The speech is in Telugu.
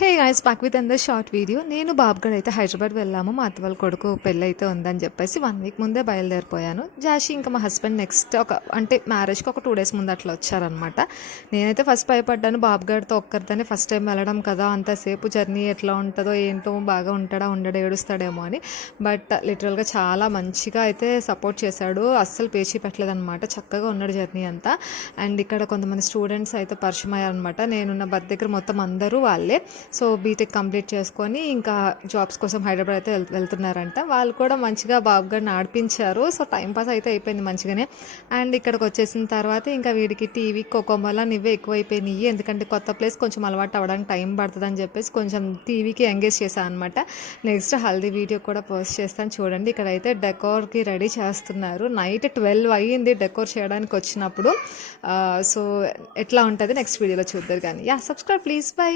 హే గైస్, బ్యాక్ విత్ అందర్ షార్ట్ వీడియో. నేను బాబుగడ్ అయితే హైదరాబాద్ వెళ్ళాము. మా అత్త వాళ్ళ కొడుకు పెళ్ళి అయితే ఉందని చెప్పేసి 1 వీక్ ముందే బయలుదేరిపోయాను. జాషి ఇంకా మా హస్బెండ్ నెక్స్ట్ మ్యారేజ్కి ఒక 2 డేస్ ముందు అట్లా వచ్చారనమాట. నేనైతే ఫస్ట్ భయపడ్డాను, బాబుగడ్తో ఒక్కరితోనే ఫస్ట్ టైం వెళ్ళడం కదా, అంతసేపు జర్నీ ఎట్లా ఉంటుందో ఏంటో, బాగా ఉంటాడా ఉండడా ఏడుస్తాడేమో అని. బట్ లిటరల్గా చాలా మంచిగా అయితే సపోర్ట్ చేశాడు, అస్సలు పేచీ పెట్టలేదన్నమాట. చక్కగా ఉన్నాడు జర్నీ అంతా. అండ్ ఇక్కడ కొంతమంది స్టూడెంట్స్ అయితే పరిచయం అయ్యారనమాట. నేనున్న బర్త్ దగ్గర మొత్తం అందరూ వాళ్ళే. సో బీటెక్ కంప్లీట్ చేసుకొని ఇంకా జాబ్స్ కోసం హైదరాబాద్ అయితే వెళ్తున్నారంట. వాళ్ళు కూడా మంచిగా బాబుగారిని ఆడిపించారు. సో టైంపాస్ అయితే అయిపోయింది మంచిగానే. అండ్ ఇక్కడికి వచ్చేసిన తర్వాత ఇంకా వీడికి టీవీ కోకోమలా ఇవే ఎక్కువైపోయినాయి. ఎందుకంటే కొత్త ప్లేస్ కొంచెం అలవాటు అవ్వడానికి టైం పడుతుంది అని చెప్పేసి కొంచెం టీవీకి ఎంగేజ్ చేశాను అనమాట. నెక్స్ట్ హల్దీ వీడియో కూడా పోస్ట్ చేస్తాను చూడండి. ఇక్కడైతే డెకోర్కి రెడీ చేస్తున్నారు. నైట్ 12 అయ్యింది డెకోర్ చేయడానికి వచ్చినప్పుడు. సో ఎట్లా ఉంటుంది నెక్స్ట్ వీడియోలో చూద్దరు కానీ. Subscribe please, by.